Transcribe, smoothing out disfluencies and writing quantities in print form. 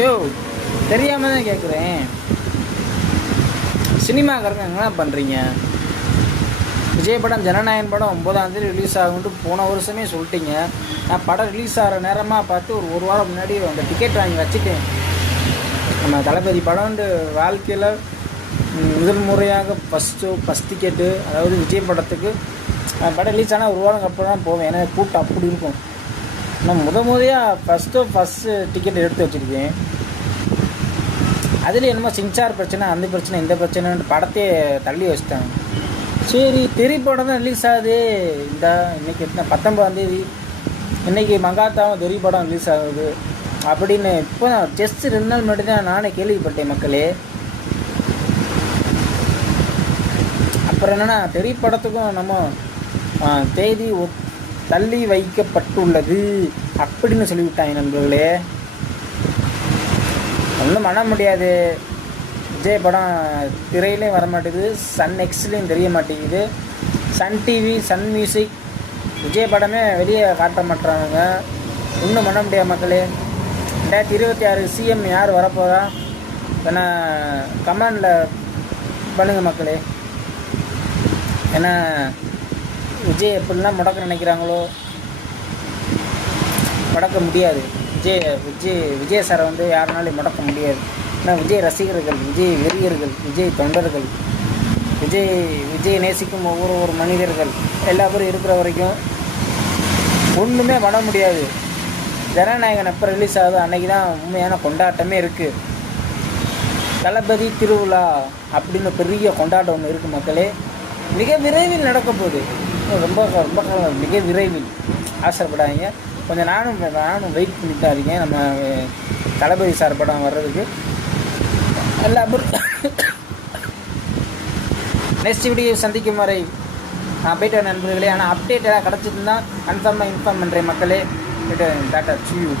யோ, தெரியாம தான் கேட்குறேன். சினிமாக்காரங்க என்ன பண்ணுறீங்க? விஜய் படம் ஜனநாயகன் படம் 9ஆம் தேதி ரிலீஸ் ஆகுன்ட்டு போன வருஷமே சொல்லிட்டீங்க. நான் படம் ரிலீஸ் ஆகிற நேரமாக பார்த்து ஒரு வாரம் முன்னாடி அந்த டிக்கெட் வாங்கி வச்சுட்டேன். நம்ம தளபதி படம்ட்டு வாழ்க்கையில் முதல் முறையாக ஃபஸ்ட் டிக்கெட்டு, அதாவது விஜய் படத்துக்கு படம் ரிலீஸ் ஆனால் ஒரு வாரம் அப்புறம் தான் போவேன். ஏன்னா கூட்டம் அப்படி இருக்கும். நான் முதையாக ஃபஸ்ட்டு டிக்கெட் எடுத்து வச்சுருக்கேன். அதில் என்னமோ சிங்சார் பிரச்சனை, அந்த பிரச்சனை, இந்த பிரச்சனைன்னு படத்தையே தள்ளி வச்சுட்டாங்க. சரி, பெரிய படம் தான் ரிலீஸ் ஆகுது. இந்த இன்றைக்கி எத்தனை 19ஆம் தேதி, இன்றைக்கி மங்காத்தாவும் தெரிய படம் ரிலீஸ் ஆகுது அப்படின்னு இப்போ தான் ஜஸ்ட் 2 நாள் முன்னாடி தான் நானே கேள்விப்பட்டேன் மக்களே. அப்புறம் என்னென்னா தெரிய படத்துக்கும் நம்ம தேதி தள்ளி வைக்கப்பட்டுள்ளது அப்படின்னு சொல்லிவிட்டாங்க நண்பர்களே. ஒன்றும் பண்ண முடியாது. விஜய் படம் திரையிலையும் வர மாட்டேங்குது, சன் எக்ஸ்லேயும் தெரிய மாட்டேங்குது, Sun TV, Sun Music Vijay படமே வெளியே காட்ட மாட்டுறாங்க. ஒன்றும் பண்ண முடியாது மக்களே. 2026 சிஎம் யார் வரப்போதா? ஏன்னா கமெண்டில் பண்ணுங்கள் மக்களே. ஏன்னா விஜய் எப்படிலாம் முடக்க நினைக்கிறாங்களோ முடக்க முடியாது. விஜய் சாரை வந்து யாருனாலும் முடக்க முடியாது. ஏன்னா விஜய் ரசிகர்கள், விஜய் வெறியர்கள், விஜய் தொண்டர்கள், விஜய் நேசிக்கும் ஒவ்வொரு மனிதர்கள் எல்லா பேரும் இருக்கிற வரைக்கும் ஒன்றுமே பண்ண முடியாது. ஜனநாயகன் எப்போ ரிலீஸ் ஆகுதோ அன்றைக்கி தான் உண்மையான கொண்டாட்டமே இருக்குது. தளபதி திருவிழா அப்படின்னு பெரிய கொண்டாட்டம் ஒன்று இருக்குது மக்களே. மிக விரைவில் நடக்க போகுது. ரொம்ப ரொம்ப மிக விரைவில். ஆசைப்படாதீங்க. கொஞ்சம் நானும் வெயிட் பண்ணிட்டு தான் இருக்கேன். நம்ம தளபதி சார் படம் வர்றதுக்கு எல்லா நெக்ஸ்ட் வீடியோ சந்திக்கும் வரை நான் போய்ட்டு நண்பர்களே. ஆனால் அப்டேட் எதாவது கிடச்சிருந்தா கன்ஃபார்மாக இன்ஃபார்ம் பண்ணுறேன் மக்களே. போய்ட்டு டாட்டா, see you.